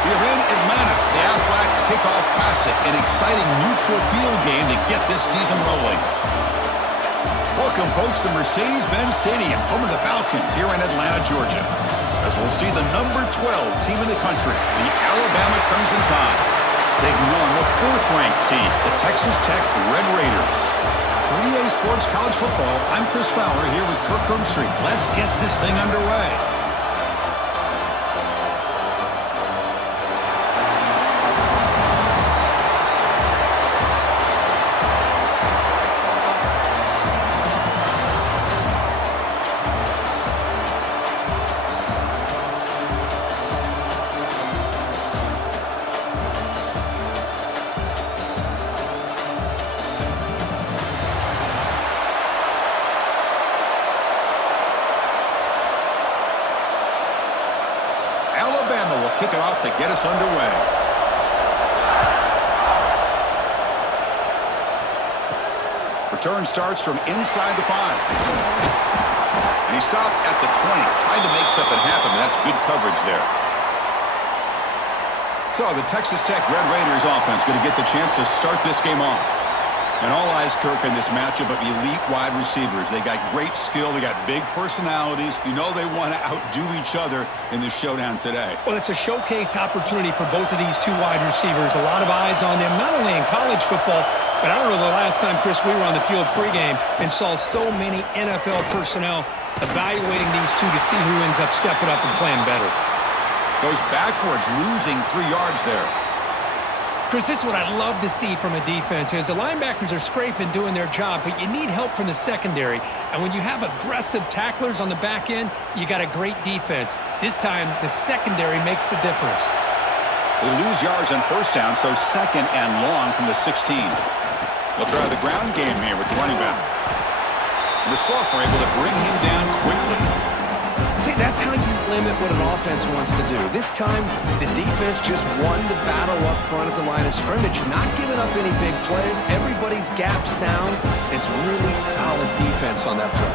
We are in Atlanta, the Aflac Kickoff Classic, an exciting neutral field game to get this season rolling. Welcome, folks, to Mercedes-Benz Stadium, home of the Falcons here in Atlanta, Georgia, as we'll see the number 12 team in the country, the Alabama Crimson Tide, taking on the 4th-ranked team, the Texas Tech Red Raiders. For EA Sports College Football, I'm Chris Fowler here with Kirk Herbstreit. Let's get this thing underway. Alabama will kick it off to get us underway. Return starts from inside the 5. And he stopped at the 20, trying to make something happen, but that's good coverage there. So the Texas Tech Red Raiders offense going to get the chance to start this game off. And all eyes, Kirk, in this matchup of elite wide receivers. They got great skill. They got big personalities. You know they want to outdo each other in this showdown today. Well, it's a showcase opportunity for both of these two wide receivers. A lot of eyes on them, not only in college football, but I don't know the last time, Chris, we were on the field pregame and saw so many NFL personnel evaluating these two to see who ends up stepping up and playing better. Goes backwards, losing 3 yards there. Chris, this is what I love to see from a defense is the linebackers are scraping, doing their job, but you need help from the secondary. And when you have aggressive tacklers on the back end, you got a great defense. This time, the secondary makes the difference. They lose yards on first down, so 2nd and long from the 16. They'll try the ground game here with the running back. And the sophomore able to bring him down quickly. See, that's how you limit what an offense wants to do. This time, the defense just won the battle up front at the line of scrimmage, not giving up any big plays. Everybody's gap sound. It's really solid defense on that play.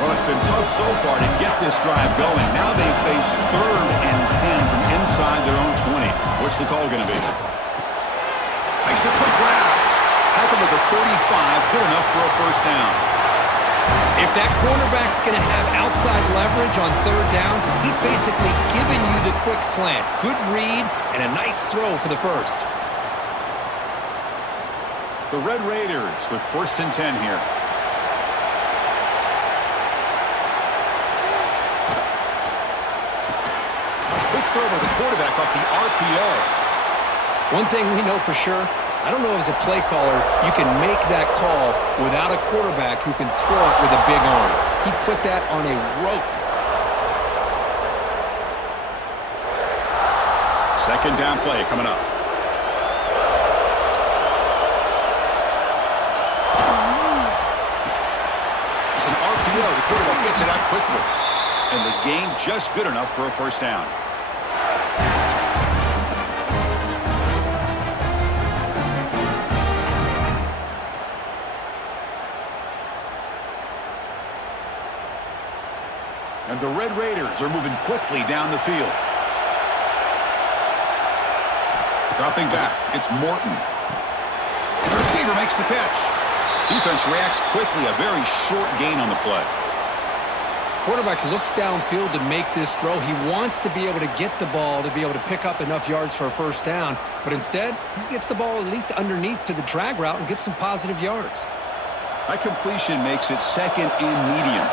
Well, it's been tough so far to get this drive going. Now they face 3rd and 10 from inside their own 20. What's the call going to be? Makes a quick grab. Tackle to the 35, good enough for a first down. If that cornerback's going to have outside leverage on 3rd down, he's basically giving you the quick slant. Good read and a nice throw for the first. The Red Raiders with 1st and 10 here. Big throw by the quarterback off the RPO. One thing we know for sure, I don't know as a play caller, you can make that call without a quarterback who can throw it with a big arm. He put that on a rope. 2nd down play coming up. It's an RPO. The quarterback gets it out quickly. And the gain just good enough for a first down. And the Red Raiders are moving quickly down the field. Dropping back, it's Morton. The receiver makes the catch. Defense reacts quickly, a very short gain on the play. Quarterback looks downfield to make this throw. He wants to be able to get the ball to be able to pick up enough yards for a first down. But instead, he gets the ball at least underneath to the drag route and gets some positive yards. That completion makes it 2nd and medium.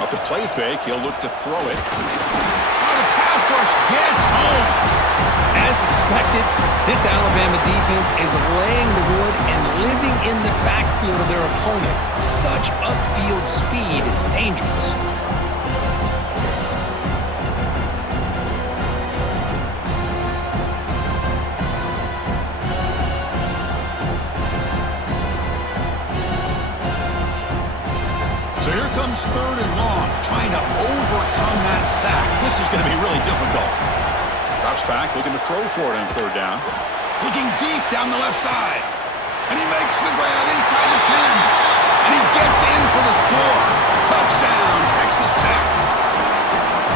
Off the play fake, he'll look to throw it. Oh, the pass rush gets home. As expected, this Alabama defense is laying the wood and living in the backfield of their opponent. Such upfield speed, it's dangerous. So here comes 3rd and long, trying to overcome that sack. This is going to be really difficult. Drops back, looking to throw for it on 3rd down. Looking deep down the left side. And he makes the grab inside the 10. And he gets in for the score. Touchdown, Texas Tech.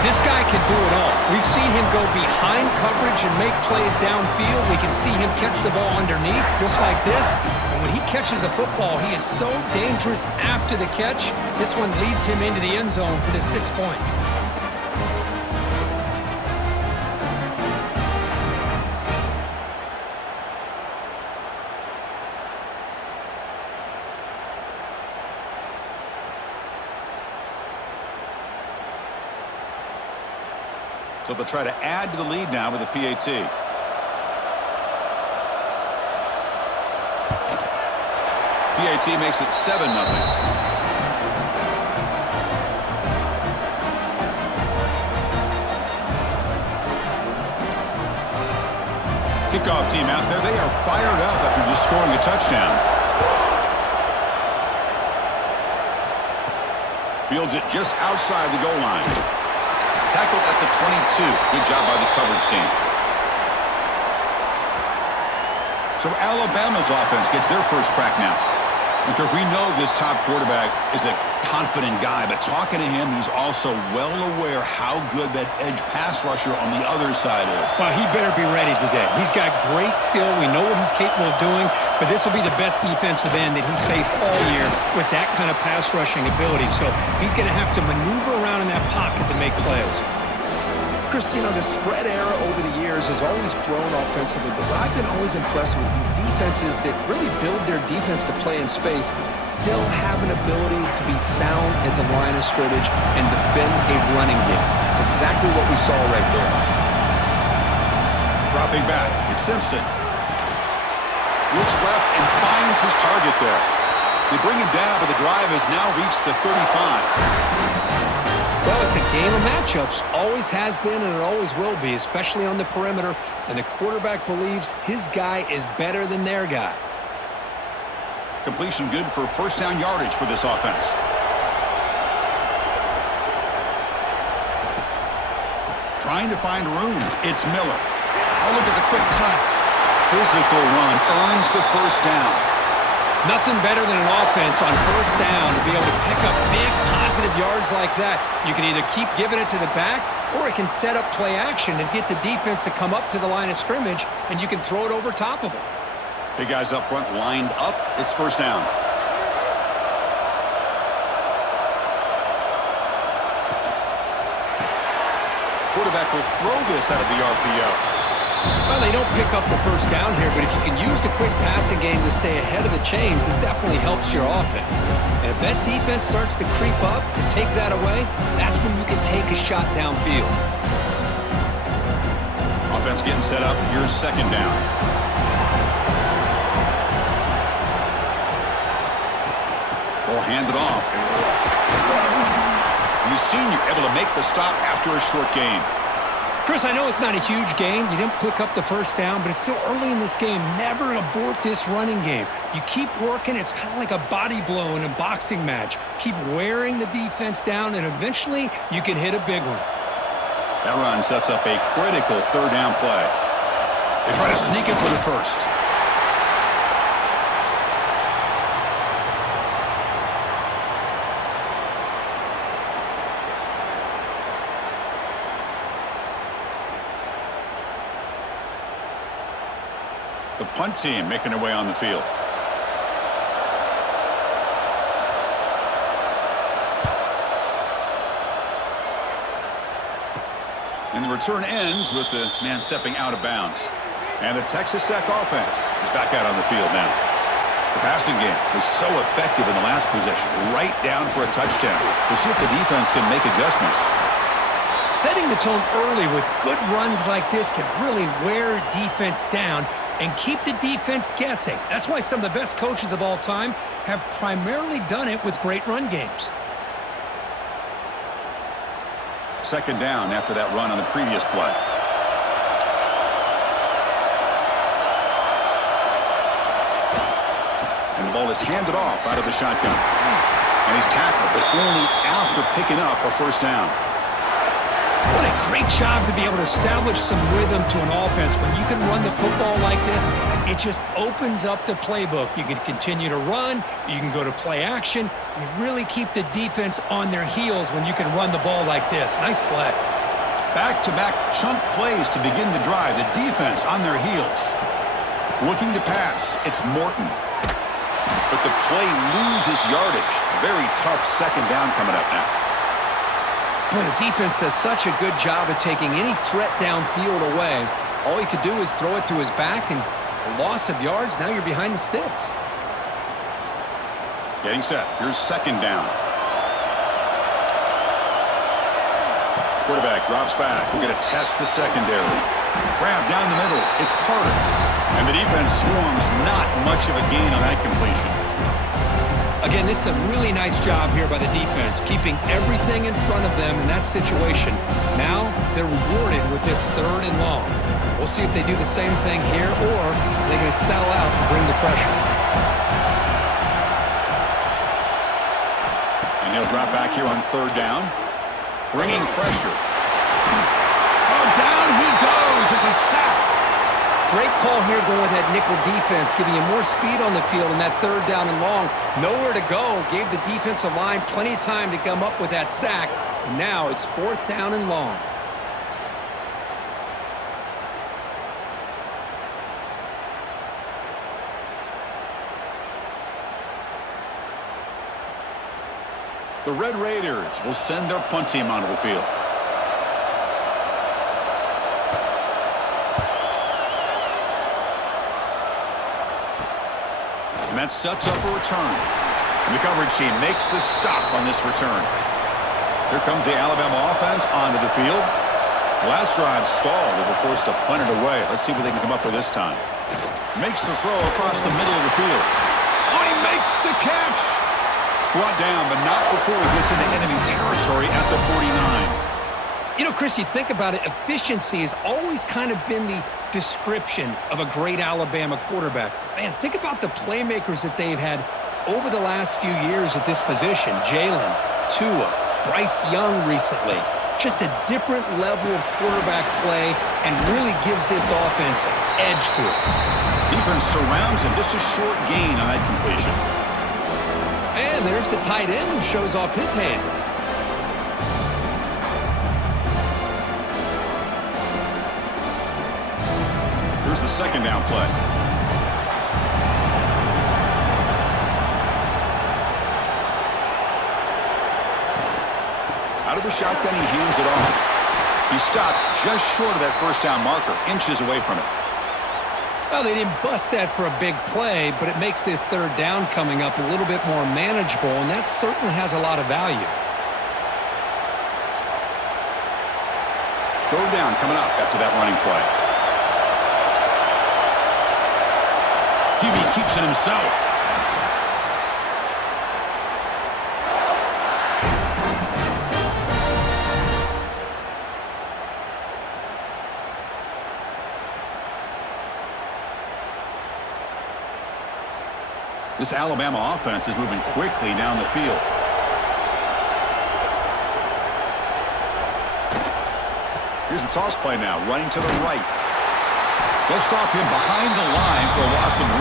This guy can do it all. We've seen him go behind coverage and make plays downfield. We can see him catch the ball underneath, just like this. And when he catches a football, he is so dangerous after the catch. This one leads him into the end zone for the 6 points. So they'll try to add to the lead now with a PAT. PAT makes it 7-0. Kickoff team out there. They are fired up after just scoring a touchdown. Fields it just outside the goal line. Tackled at the 22. Good job by the coverage team. So Alabama's offense gets their first crack now. Because we know this top quarterback is a confident guy, but talking to him, he's also well aware how good that edge pass rusher on the other side is. Well, he better be ready today. He's got great skill. We know what he's capable of doing, but this will be the best defensive end that he's faced all year with that kind of pass rushing ability. So he's going to have to maneuver around in that pocket to make plays. Chris, you know, the spread era over the years has always grown offensively, but what I've been always impressed with defenses that really build their defense to play in space still have an ability to be sound at the line of scrimmage and defend a running game. It's exactly what we saw right there. Dropping back, it's Simpson. Looks left and finds his target there. They bring him down, but the drive has now reached the 35. Well, it's a game of matchups. Always has been and it always will be, especially on the perimeter. And the quarterback believes his guy is better than their guy. Completion good for first down yardage for this offense. Trying to find room. It's Miller. Oh, look at the quick cut. Physical run earns the first down. Nothing better than an offense on first down to be able to pick up big positive yards like that. You can either keep giving it to the back or it can set up play action and get the defense to come up to the line of scrimmage, and you can throw it over top of them. Big guys up front lined up. It's first down. Quarterback will throw this out of the RPO. Well, they don't pick up the first down here, but if you can use the quick passing game to stay ahead of the chains, it definitely helps your offense. And if that defense starts to creep up and take that away, that's when you can take a shot downfield. Offense getting set up. Here's second down. Ball handed off. And the senior able to make the stop after a short gain. Chris, I know it's not a huge gain. You didn't pick up the first down, but it's still early in this game. Never abort this running game. You keep working. It's kind of like a body blow in a boxing match. Keep wearing the defense down, and eventually you can hit a big one. That run sets up a critical third down play. They try to sneak it for the first. The punt team making their way on the field. And the return ends with the man stepping out of bounds. And the Texas Tech offense is back out on the field now. The passing game was so effective in the last possession, right down for a touchdown. We'll see if the defense can make adjustments. Setting the tone early with good runs like this can really wear defense down and keep the defense guessing. That's why some of the best coaches of all time have primarily done it with great run games. Second down after that run on the previous play. And the ball is handed off out of the shotgun. And he's tackled, but only after picking up a first down. What a Great job to be able to establish some rhythm to an offense. When you can run the football like this, it just opens up the playbook. You can continue to run. You can go to play action. You really keep the defense on their heels when you can run the ball like this. Nice play. Back-to-back chunk plays to begin the drive. The defense on their heels. Looking to pass. It's Morton. But the play loses yardage. Very tough second down coming up now. Boy, the defense does such a good job of taking any threat downfield away. All he could do is throw it to his back, and a loss of yards, now you're behind the sticks. Getting set. Here's second down. Quarterback drops back. We're going to test the secondary. Grab down the middle. It's Carter. And the defense swarms. Not much of a gain on that completion. Again, this is a really nice job here by the defense, keeping everything in front of them in that situation. Now they're rewarded with this 3rd and long. We'll see if they do the same thing here, or they're going to settle out and bring the pressure. And he'll drop back here on 3rd down. Bringing pressure. Oh, down he goes. It's a sack. Great call here going with that nickel defense, giving you more speed on the field in that 3rd down and long. Nowhere to go. Gave the defensive line plenty of time to come up with that sack. And now it's 4th down and long. The Red Raiders will send their punt team onto the field. And that sets up a return. And the coverage team makes the stop on this return. Here comes the Alabama offense onto the field. Last drive stalled. They were forced to punt it away. Let's see what they can come up with this time. Makes the throw across the middle of the field. Oh, he makes the catch! Brought down, but not before he gets into enemy territory at the 49. You know, Chris, you think about it, efficiency has always kind of been the description of a great Alabama quarterback. Man, think about the playmakers that they've had over the last few years at this position. Jalen, Tua, Bryce Young recently. Just a different level of quarterback play and really gives this offense an edge to it. Defense surrounds him. Just a short gain on that completion. And there's the tight end who shows off his hands. Here's the second down play. Out of the shotgun, he hands it off. He stopped just short of that first down marker, inches away from it. Well, they didn't bust that for a big play, but it makes this 3rd down coming up a little bit more manageable, and that certainly has a lot of value. 3rd down coming up after that running play. QB keeps it himself. This Alabama offense is moving quickly down the field. Here's the toss play now, running to the right. They'll stop him behind the line for a loss of 1.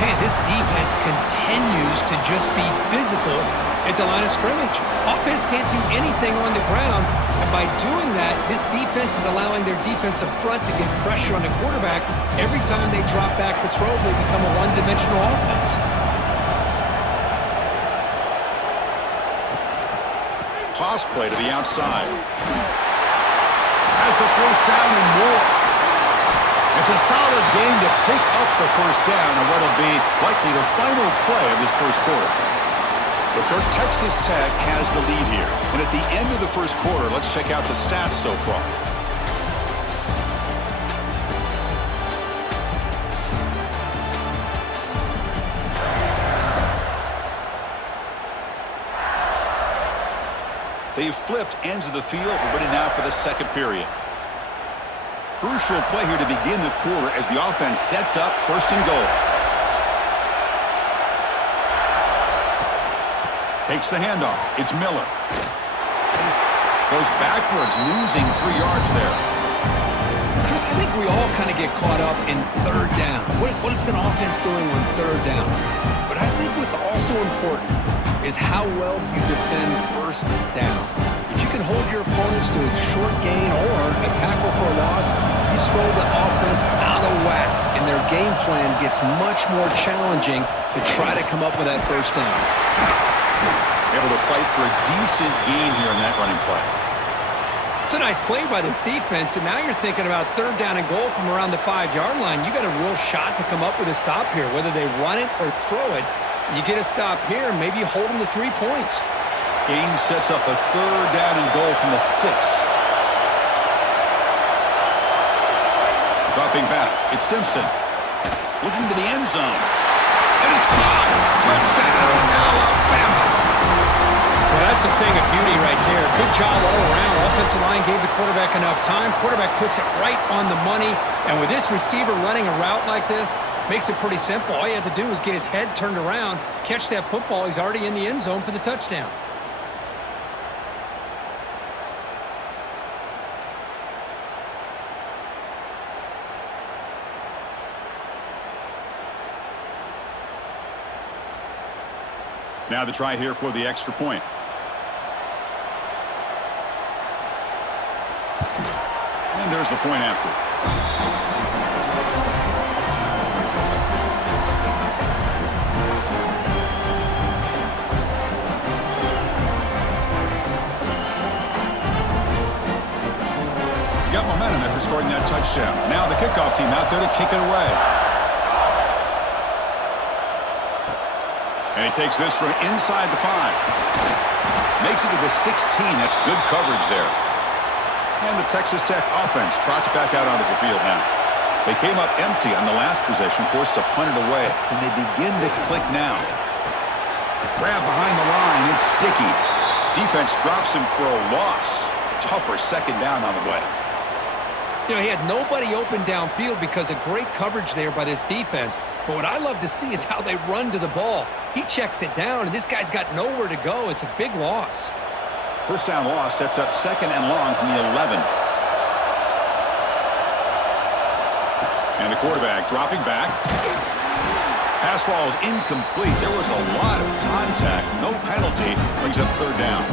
Man, this defense continues to just be physical at the line of scrimmage. Offense can't do anything on the ground, and by doing that, this defense is allowing their defensive front to get pressure on the quarterback. Every time they drop back to throw, they become a one-dimensional offense. Toss play to the outside. Has the first down and more. It's a solid game to pick up the first down on what will be likely the final play of this first quarter. But Texas Tech has the lead here. And at the end of the first quarter, let's check out the stats so far. They've flipped ends of the field. We're ready now for the second period. Crucial play here to begin the quarter as the offense sets up 1st and goal. Takes the handoff. It's Miller. Goes backwards, losing 3 yards there. Chris, I think we all kind of get caught up in third down. What's an offense doing on third down? But I think what's also important is how well you defend first down. If you can hold your opponents to a short gain or a tackle for a loss, you throw the offense out of whack, and their game plan gets much more challenging to try to come up with that first down. Able to fight for a decent gain here in that running play. It's a nice play by this defense, and now you're thinking about third down and goal from around the 5-yard line. You got a real shot to come up with a stop here. Whether they run it or throw it, you get a stop here, maybe you hold them to 3 points. Gain sets up a third down and goal from the 6. Dropping back, it's Simpson. Looking to the end zone. And it's caught. Touchdown, Alabama. Well, that's a thing of beauty right there. Good job all around. Offensive line gave the quarterback enough time. Quarterback puts it right on the money. And with this receiver running a route like this, makes it pretty simple. All you have to do is get his head turned around, catch that football. He's already in the end zone for the touchdown. Now the try here for the extra point. And there's the point after. Got momentum after scoring that touchdown. Now the kickoff team out there to kick it away. And he takes this from inside the 5. Makes it to the 16. That's good coverage there. And the Texas Tech offense trots back out onto the field now. They came up empty on the last possession, forced to punt it away. And they begin to click now. Grab behind the line. It's sticky. Defense drops him for a loss. Tougher second down on the way. You know, he had nobody open downfield because of great coverage there by this defense. But what I love to see is how they run to the ball. He checks it down, and this guy's got nowhere to go. It's a big loss. First down loss sets up second and long from the 11. And the quarterback dropping back. Pass ball is incomplete. There was a lot of contact. No penalty. Brings up third down.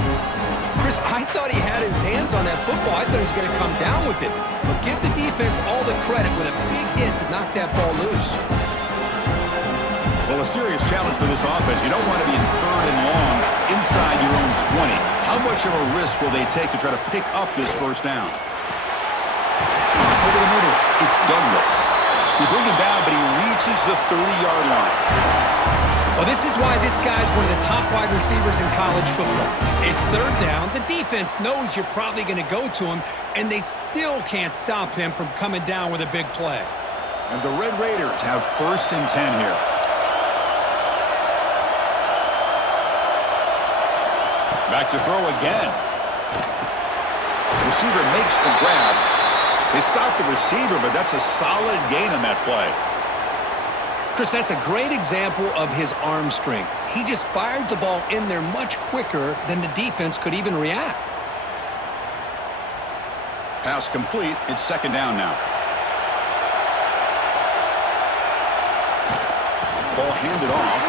Chris, I thought he had his hands on that football. I thought he was going to come down with it. But give the defense all the credit with a big hit to knock that ball loose. Well, a serious challenge for this offense. You don't want to be in third and long inside your own 20. How much of a risk will they take to try to pick up this first down? Over the middle, it's Douglas. They bring him down, but he reaches the 30-yard line. Well, this is why this guy's one of the top wide receivers in college football. It's third down. The defense knows you're probably going to go to him, and they still can't stop him from coming down with a big play. And the Red Raiders have first and 10 here. Back to throw again. Receiver makes the grab. They stop the receiver, but that's a solid gain on that play. Chris, that's a great example of his arm strength. He just fired the ball in there much quicker than the defense could even react. Pass complete. It's second down now. Ball handed off.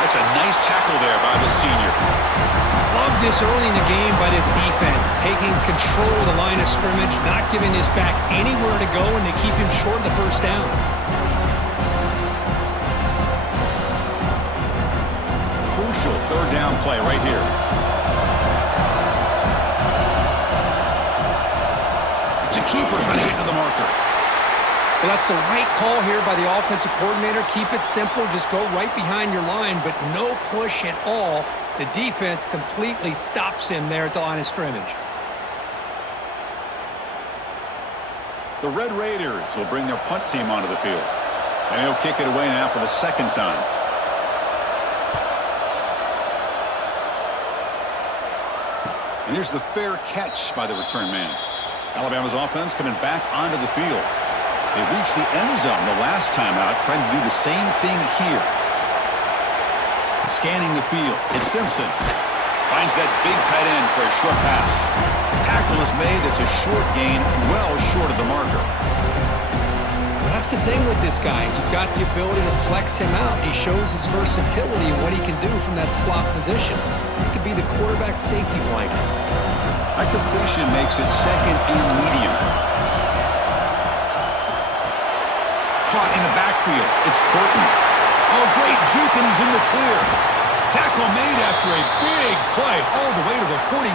That's a nice tackle there by the senior. Love this early in the game by this defense, taking control of the line of scrimmage, not giving this back anywhere to go, and they keep him short of the first down. Crucial third down play right here. It's a keeper trying to get to the marker. Well, that's the right call here by the offensive coordinator. Keep it simple. Just go right behind your line, but no push at all. The defense completely stops him there at the line of scrimmage. The Red Raiders will bring their punt team onto the field. And he'll kick it away now for the second time. And here's the fair catch by the return man. Alabama's offense coming back onto the field. They reached the end zone the last time out, trying to do the same thing here. Scanning the field, it's Simpson. Finds that big tight end for a short pass. Tackle is made. That's a short gain, well short of the marker. Well, that's the thing with this guy. You've got the ability to flex him out. He shows his versatility and what he can do from that slot position. He could be the quarterback safety blanket. A completion makes it second and medium. Caught in the backfield. It's Portman. Oh, great juke, and he's in the clear. Tackle made after a big play all the way to the 41.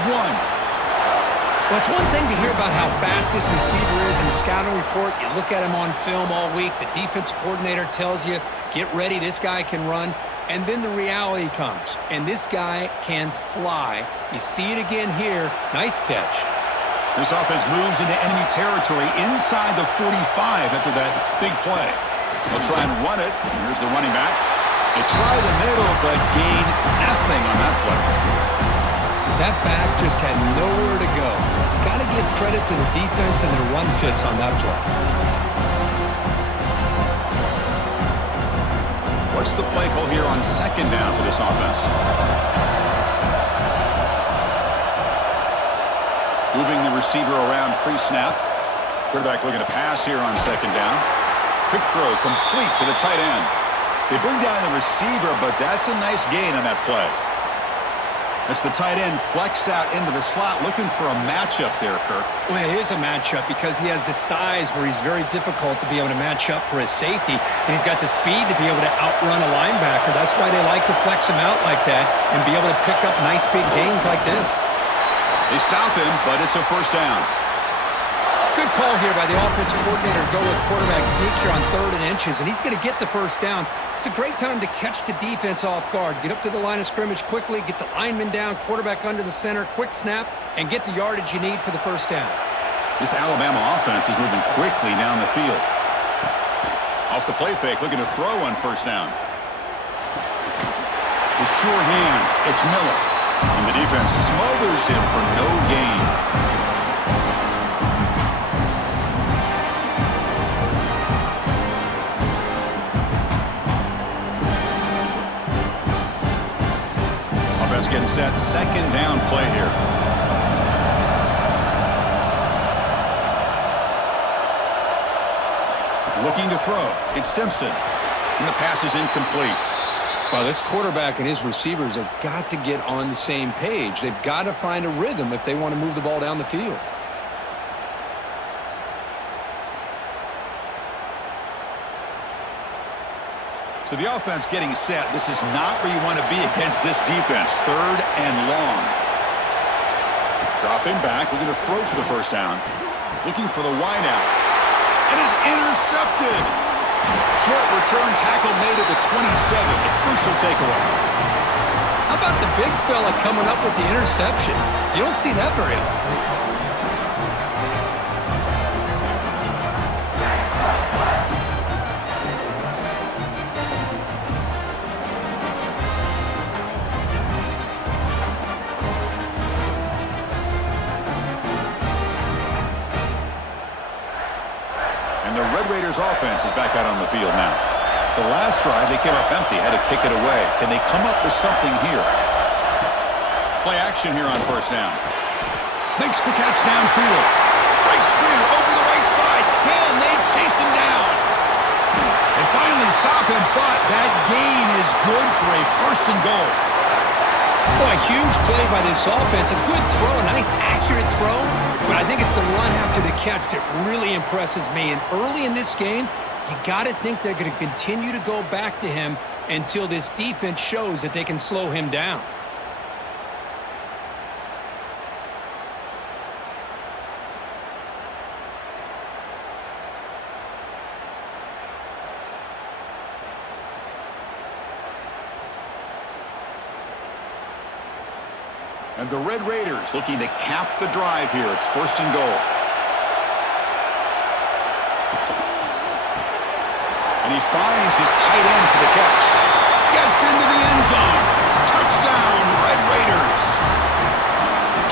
Well, it's one thing to hear about how fast this receiver is in the scouting report. You look at him on film all week. The defensive coordinator tells you, get ready, this guy can run. And then the reality comes, and this guy can fly. You see it again here. Nice catch. This offense moves into enemy territory inside the 45 after that big play. They'll try and run it. Here's the running back. They try the middle, but gain nothing on that play. That back just had nowhere to go. Got to give credit to the defense and their run fits on that play. What's the play call here on second down for this offense? Moving the receiver around pre-snap. Quarterback looking to pass here on second down. Quick throw complete to the tight end. They bring down the receiver, but that's a nice gain on that play. That's the tight end flexed out into the slot, looking for a matchup there, Kirk. Well, it is a matchup because he has the size where he's very difficult to be able to match up for his safety, and he's got the speed to be able to outrun a linebacker. That's why they like to flex him out like that and be able to pick up nice big gains like this. They stop him, but it's a first down. Good call here by the offensive coordinator to go with quarterback sneak here on 3rd and inches, and he's going to get the first down. It's a great time to catch the defense off guard. Get up to the line of scrimmage quickly, get the lineman down, quarterback under the center, quick snap, and get the yardage you need for the first down. This Alabama offense is moving quickly down the field. Off the play fake, looking to throw on first down. With sure hands, it's Miller. And the defense smothers him for no gain. Getting set, second down play here. Looking to throw. It's Simpson. And the pass is incomplete. Well, this quarterback and his receivers have got to get on the same page. They've got to find a rhythm if they want to move the ball down the field. So the offense getting set. This is not where you want to be against this defense. 3rd and long. Dropping back, looking to throw for the first down. Looking for the wideout. And is intercepted. Short return tackle made at the 27. A crucial takeaway. How about the big fella coming up with the interception? You don't see that very often. And the Red Raiders offense is back out on the field now. The last drive, they came up empty, had to kick it away. Can they come up with something here? Play action here on first down. Makes the catch downfield. Breaks through over the right side. Can they chase him down? They finally stop him, but that gain is good for a 1st and goal. Boy, a huge play by this offense. A good throw, a nice accurate throw. But I think it's the run after the catch that really impresses me. And early in this game, you got to think they're going to continue to go back to him until this defense shows that they can slow him down. And the Red Raiders looking to cap the drive here. It's 1st and goal. And he finds his tight end for the catch. Gets into the end zone. Touchdown, Red Raiders.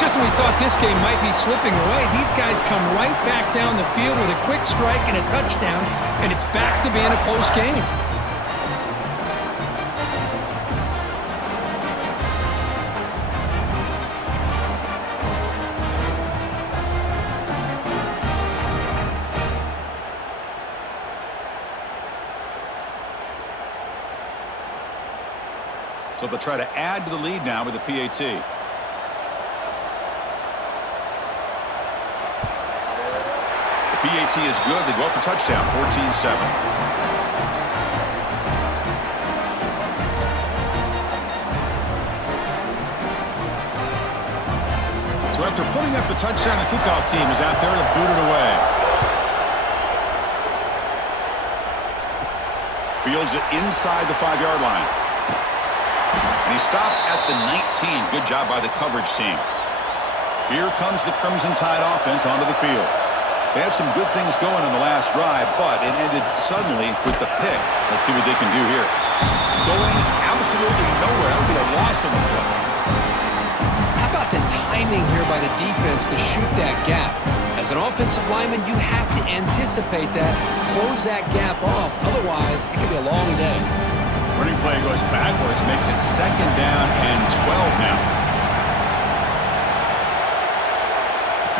Just when we thought this game might be slipping away, these guys come right back down the field with a quick strike and a touchdown, and it's back to being a close game. but they'll try to add to the lead now with the PAT. The PAT is good. They go up for touchdown, 14-7. So after putting up a touchdown, the kickoff team is out there to boot it away. Fields it inside the 5-yard line. And he stopped at the 19. Good job by the coverage team. Here comes the Crimson Tide offense onto the field. They had some good things going in the last drive, but it ended suddenly with the pick. Let's see what they can do here. Going absolutely nowhere. That would be a loss on the play. How about the timing here by the defense to shoot that gap? As an offensive lineman, you have to anticipate that, close that gap off. Otherwise, it could be a long day. Running play goes backwards, makes it 2nd down and 12 now.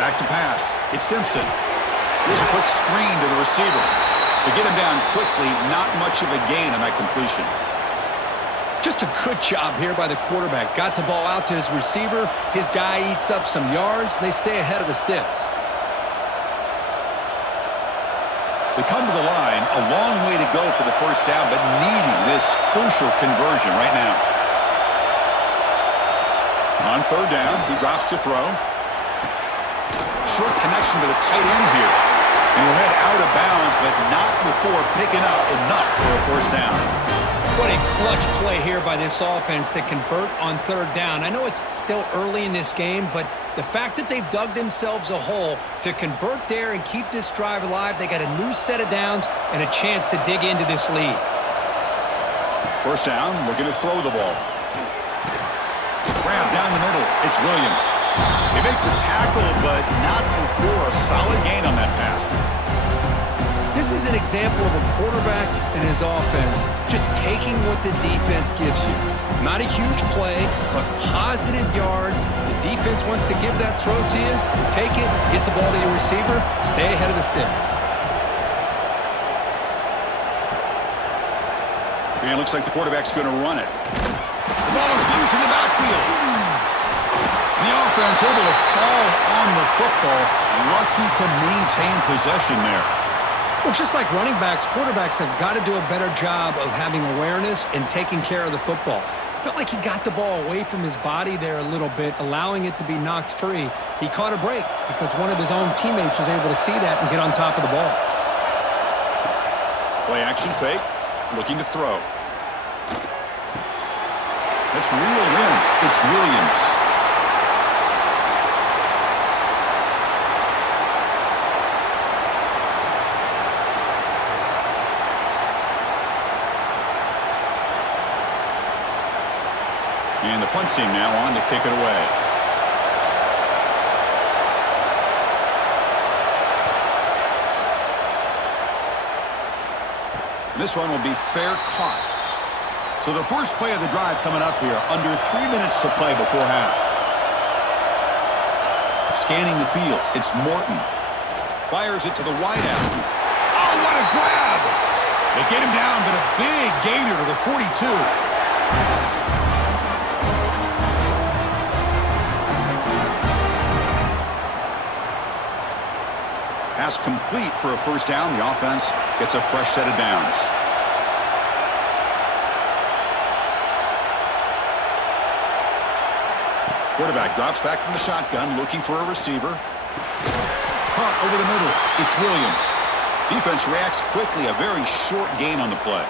Back to pass. It's Simpson. Here's a quick screen to the receiver. To get him down quickly, not much of a gain on that completion. Just a good job here by the quarterback. Got the ball out to his receiver. His guy eats up some yards. They stay ahead of the sticks. They come to the line, a long way to go for the first down, but needing this crucial conversion right now. On 3rd down, he drops to throw. Short connection to the tight end here. And he'll head out of bounds, but not before picking up enough for a first down. What a clutch play here by this offense to convert on 3rd down. I know it's still early in this game, but the fact that they've dug themselves a hole to convert there and keep this drive alive, they got a new set of downs and a chance to dig into this lead. First down, looking to throw the ball. Grab down the middle. It's Williams. They make the tackle, but not before a solid gain on that pass. This is an example of a quarterback and his offense just taking what the defense gives you. Not a huge play, but positive yards. The defense wants to give that throw to you. You take it, get the ball to your receiver, stay ahead of the sticks. And it looks like the quarterback's going to run it. The ball is loose in the backfield. The offense able to fall on the football. Lucky to maintain possession there. Well, just like running backs, quarterbacks have got to do a better job of having awareness and taking care of the football. I felt like he got the ball away from his body there a little bit, allowing it to be knocked free. He caught a break because one of his own teammates was able to see that and get on top of the ball. Play action fake, looking to throw. Let's reel in. It's Williams. And the punt team now on to kick it away. This one will be fair caught. So the first play of the drive coming up here, under 3 minutes to play before half. Scanning the field, it's Morton. Fires it to the wideout. Oh, what a grab! They get him down, but a big gainer to the 42. Pass complete for a first down. The offense gets a fresh set of downs. Quarterback drops back from the shotgun, looking for a receiver. Caught over the middle. It's Williams. Defense reacts quickly. A very short gain on the play.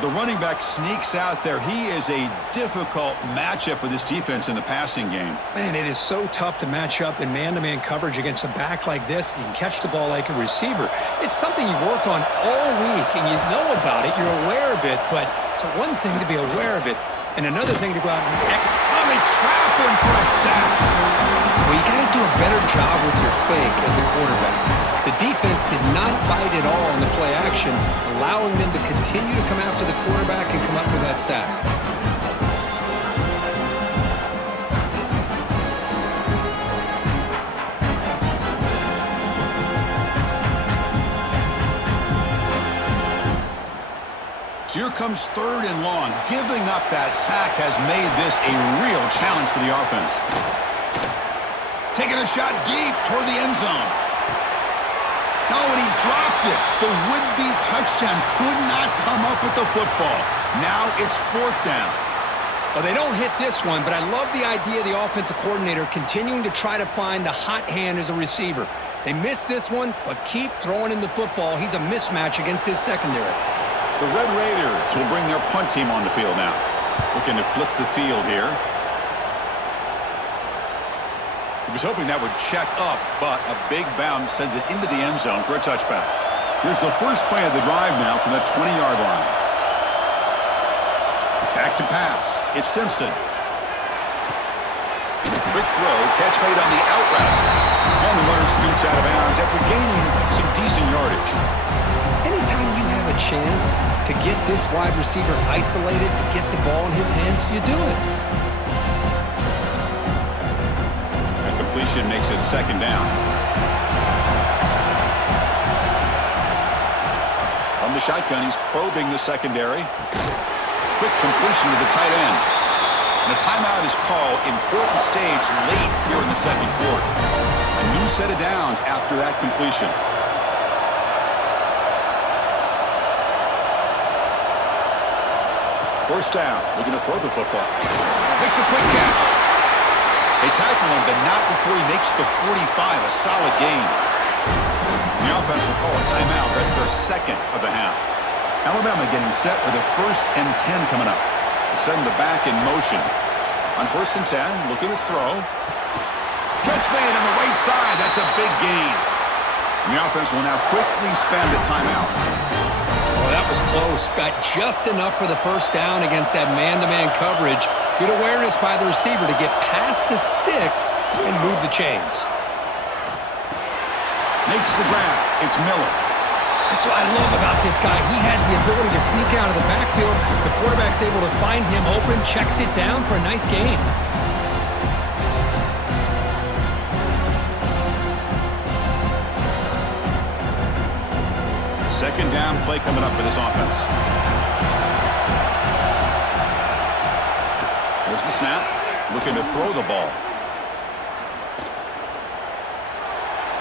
The running back sneaks out there. He is a difficult matchup for this defense in the passing game. Man, it is so tough to match up in man-to-man coverage against a back like this. You can catch the ball like a receiver. It's something you work on all week, and you know about it. You're aware of it, but it's one thing to be aware of it, and another thing to go out and... Oh, they trap him for a sack. Well, you got to do a better job with your fake as the quarterback. The defense did not bite at all on the play action, allowing them to continue to come after the quarterback and come up with that sack. So here comes 3rd and long. Giving up that sack has made this a real challenge for the offense. Taking a shot deep toward the end zone. No, and he dropped it. The would-be touchdown could not come up with the football. Now it's 4th down. Well, they don't hit this one, but I love the idea of the offensive coordinator continuing to try to find the hot hand as a receiver. They missed this one, but keep throwing in the football. He's a mismatch against his secondary. The Red Raiders will bring their punt team on the field now. Looking to flip the field here. He was hoping that would check up, but a big bounce sends it into the end zone for a touchback. Here's the first play of the drive now from the 20-yard line. Back to pass. It's Simpson. Quick throw. Catch made on the out route. And the runner scoots out of bounds after gaining some decent yardage. Anytime you have a chance to get this wide receiver isolated, to get the ball in his hands, you do it. That completion makes it 2nd down. From the shotgun, he's probing the secondary. Quick completion to the tight end. And a timeout is called. Important stage late here in the 2nd quarter. A new set of downs after that completion. First down. Looking to throw the football. Makes a quick catch. They tackle him, but not before he makes the 45. A solid gain. The offense will call a timeout. That's their 2nd of the half. Alabama getting set with a 1st and 10 coming up. Send the back in motion. On 1st and 10, looking to throw. Catch made on the right side. That's a big gain. The offense will now quickly spend a timeout. Oh, that was close. Got just enough for the 1st down against that man-to-man coverage. Good awareness by the receiver to get past the sticks and move the chains. Makes the grab. It's Miller. That's what I love about this guy. He has the ability to sneak out of the backfield. The quarterback's able to find him open, checks it down for a nice gain. Second down play coming up for this offense. There's the snap. Looking to throw the ball.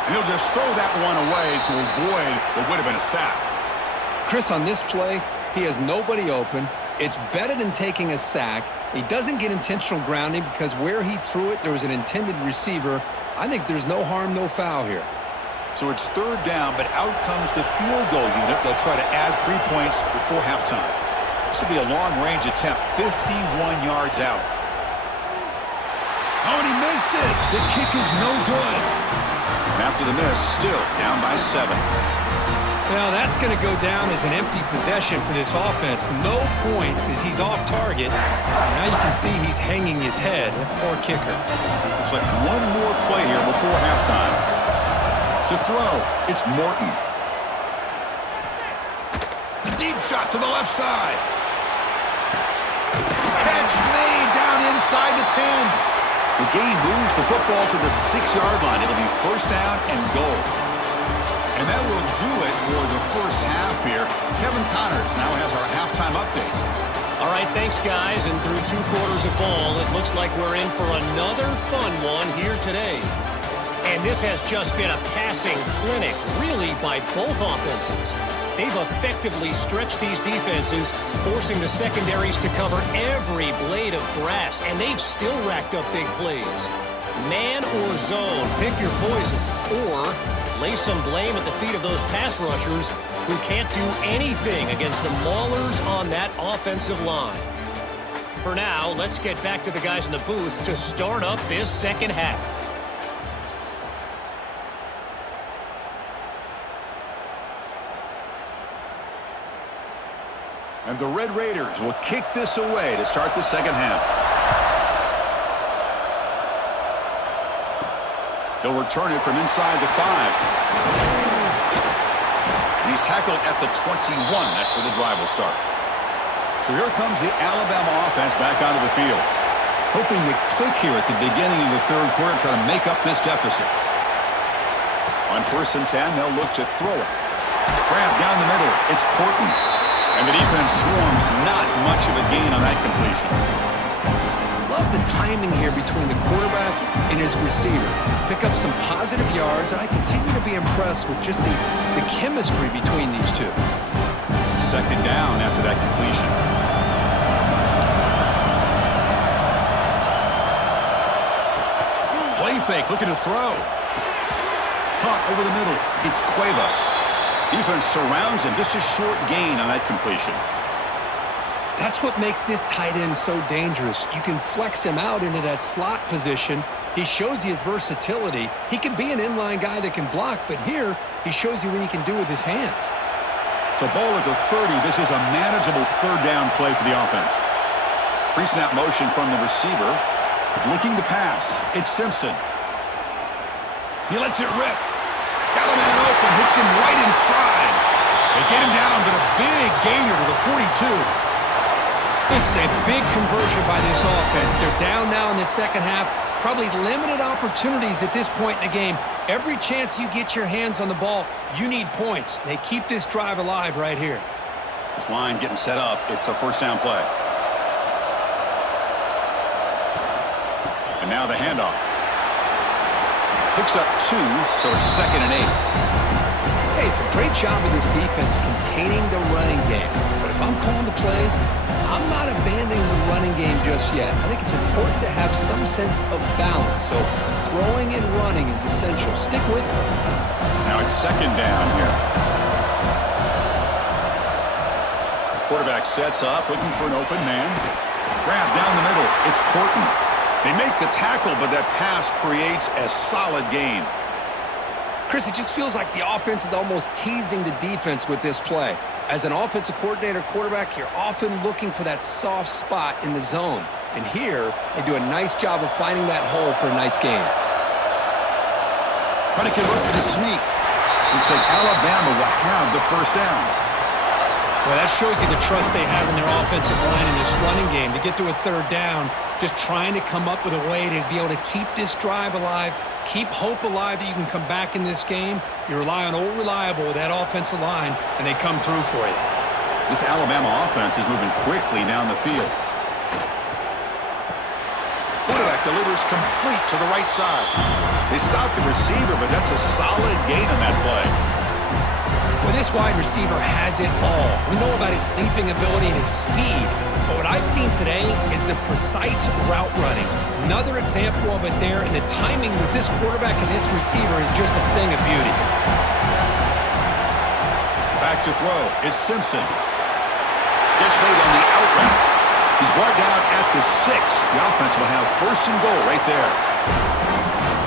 And he'll just throw that one away to avoid what would have been a sack. Chris, on this play, he has nobody open. It's better than taking a sack. He doesn't get intentional grounding because where he threw it, there was an intended receiver. I think there's no harm, no foul here. So it's 3rd down, but out comes the field goal unit. They'll try to add 3 points before halftime. This will be a long-range attempt, 51 yards out. Oh, and he missed it. The kick is no good. And after the miss, still down by 7. Well, that's going to go down as an empty possession for this offense. No points as he's off target. Now you can see he's hanging his head. Poor kicker. Looks like one more play here before halftime. To throw, it's Morton. A deep shot to the left side. Catch made down inside the 10. The game moves the football to the 6-yard line. It'll be 1st down and goal. And that will do it for the first half here. Kevin Connors now has our halftime update. All right, thanks, guys. And through 2 quarters of ball, it looks like we're in for another fun one here today. And this has just been a passing clinic, really, by both offenses. They've effectively stretched these defenses, forcing the secondaries to cover every blade of grass, and they've still racked up big plays. Man or zone, pick your poison, or lay some blame at the feet of those pass rushers who can't do anything against the maulers on that offensive line. For now, let's get back to the guys in the booth to start up this 2nd half. And the Red Raiders will kick this away to start the 2nd half. He'll return it from inside the 5. And he's tackled at the 21. That's where the drive will start. So here comes the Alabama offense back onto the field. Hoping to click here at the beginning of the 3rd quarter and try to make up this deficit. On 1st and 10, they'll look to throw it. Grab down the middle. It's Porton. And the defense swarms, not much of a gain on that completion. Love the timing here between the quarterback and his receiver. Pick up some positive yards, and I continue to be impressed with just the chemistry between these two. Second down after that completion. Play fake, looking to throw. Caught over the middle. It's Cuevas. Defense surrounds him. Just a short gain on that completion. That's what makes this tight end so dangerous. You can flex him out into that slot position. He shows you his versatility. He can be an inline guy that can block, but here he shows you what he can do with his hands. So ball at the 30. This is a manageable third down play for the offense. Pre-snap motion from the receiver. Looking to pass. It's Simpson. He lets it rip. Got a man open. Hits him right in stride. They get him down, but a big gainer to the 42. This is a big conversion by this offense. They're down now in the second half. Probably limited opportunities at this point in the game. Every chance you get your hands on the ball, you need points. They keep this drive alive right here. This line getting set up. It's a first down play. And now the handoff. Picks up 2, so it's 2nd and 8. Hey, it's a great job of this defense containing the running game. But if I'm calling the plays, I'm not abandoning the running game just yet. I think it's important to have some sense of balance. So throwing and running is essential. Stick with it. Now it's 2nd down here. Quarterback sets up, looking for an open man. Grab down the middle. It's Porton. They make the tackle, but that pass creates a solid gain. Chris, it just feels like the offense is almost teasing the defense with this play. As an offensive coordinator quarterback, you're often looking for that soft spot in the zone. And here, they do a nice job of finding that hole for a nice gain. Predicate look for the sneak. Looks like Alabama will have the first down. Well, that shows you the trust they have in their offensive line in this running game. To get to a third down, just trying to come up with a way to be able to keep this drive alive, keep hope alive that you can come back in this game. You rely on old reliable with that offensive line, and they come through for you. This Alabama offense is moving quickly down the field. Quarterback delivers complete to the right side. They stop the receiver, but that's a solid gain on that play. Well, this wide receiver has it all. We know about his leaping ability and his speed, but what I've seen today is the precise route running. Another example of it there, and the timing with this quarterback and this receiver is just a thing of beauty. Back to throw. It's Simpson. Gets made on the out route. He's brought down at the 6. The offense will have first and goal right there.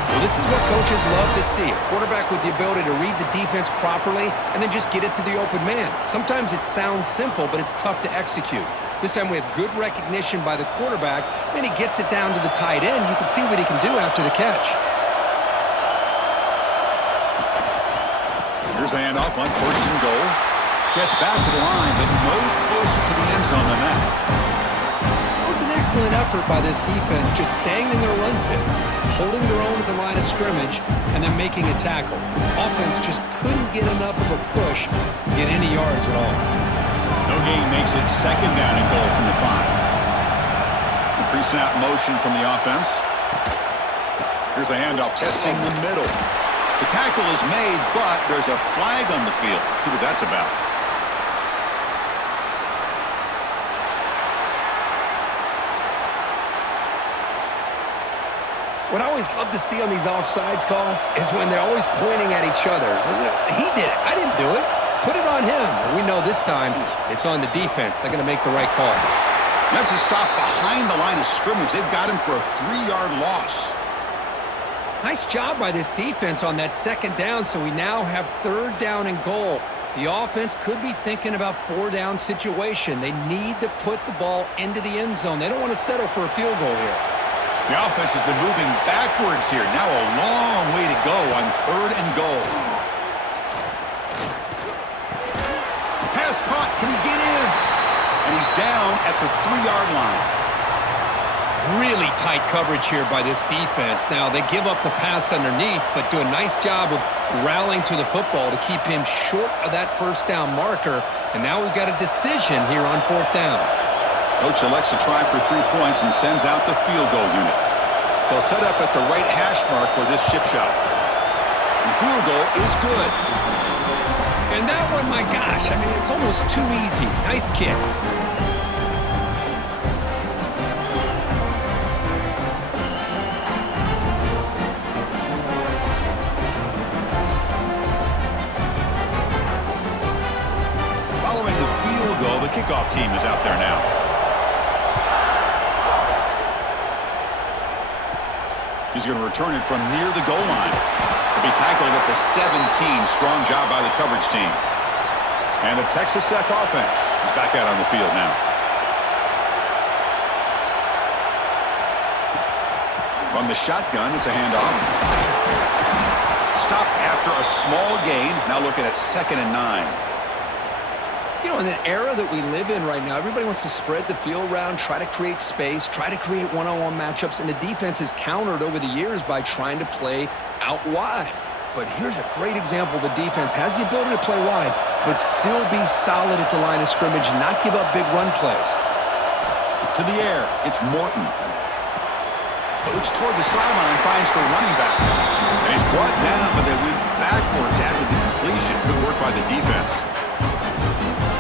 Well, this is what coaches love to see. A quarterback with the ability to read the defense properly and then just get it to the open man. Sometimes it sounds simple, but it's tough to execute. This time we have good recognition by the quarterback. Then he gets it down to the tight end. You can see what he can do after the catch. Here's the handoff on first and goal. Gets back to the line, but no closer to the end zone than that. That was an excellent effort by this defense, just staying in their run fits, holding their own at the line of scrimmage, and then making a tackle. Offense just couldn't get enough of a push to get any yards at all. No gain makes it 2nd down and goal from the 5. The pre-snap motion from the offense. Here's the handoff, testing the middle. The tackle is made, but there's a flag on the field. Let's see what that's about. What I always love to see on these offsides call is when they're always pointing at each other. He did it. I didn't do it. Put it on him. We know this time it's on the defense. They're going to make the right call. That's a stop behind the line of scrimmage. They've got him for a 3-yard loss. Nice job by this defense on that 2nd down, so we now have 3rd down and goal. The offense could be thinking about 4-down situation. They need to put the ball into the end zone. They don't want to settle for a field goal here. The offense has been moving backwards here. Now a long way to go on 3rd and goal. Pass caught. Can he get in? And he's down at the 3-yard line. Really tight coverage here by this defense. Now, they give up the pass underneath, but do a nice job of rallying to the football to keep him short of that first down marker. And now we've got a decision here on fourth down. Coach elects to try for 3 points and sends out the field goal unit. They'll set up at the right hash mark for this chip shot. The field goal is good. And that one, my gosh, I mean, it's almost too easy. Nice kick. Following the field goal, the kickoff team is out there now. He's going to return it from near the goal line. He'll be tackled at the 17. Strong job by the coverage team. And the Texas Tech offense is back out on the field now. From the shotgun, it's a handoff. Stop after a small gain. Now looking at 2nd and 9. You know, in the era that we live in right now, everybody wants to spread the field around, try to create space, try to create one-on-one matchups, and the defense is countered over the years by trying to play out wide. But here's a great example. The defense has the ability to play wide, but still be solid at the line of scrimmage, not give up big run plays. To the air, it's Morton. Looks toward the sideline, finds the running back. And he's brought down, but they went backwards after the completion. Good work by the defense.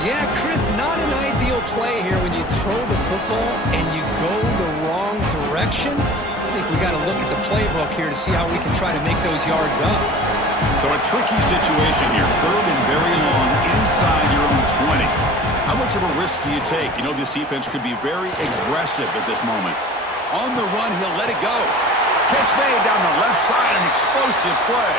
Yeah, Chris, not an ideal play here when you throw the football and you go the wrong direction. I think we got to look at the playbook here to see how we can try to make those yards up. So a tricky situation here. 3rd and very long inside your own 20. How much of a risk do you take? You know this defense could be very aggressive at this moment. On the run, he'll let it go. Catch made down the left side, an explosive play.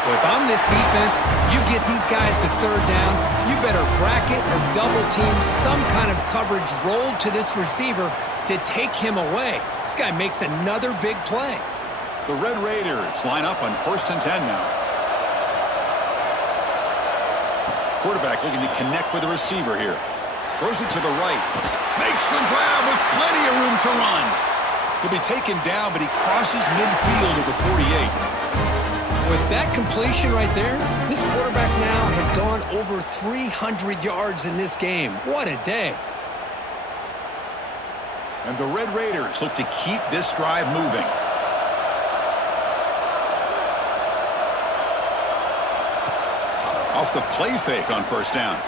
Well, if I'm this defense, you get these guys to 3rd down, you better bracket or double team some kind of coverage rolled to this receiver to take him away. This guy makes another big play. The Red Raiders line up on 1st and 10 now. Quarterback looking to connect with the receiver here. Throws it to the right. Makes the grab with plenty of room to run. He'll be taken down, but he crosses midfield at the 48. With that completion right there, this quarterback now has gone over 300 yards in this game. What a day. And the Red Raiders look to keep this drive moving. Off the play fake on 1st down.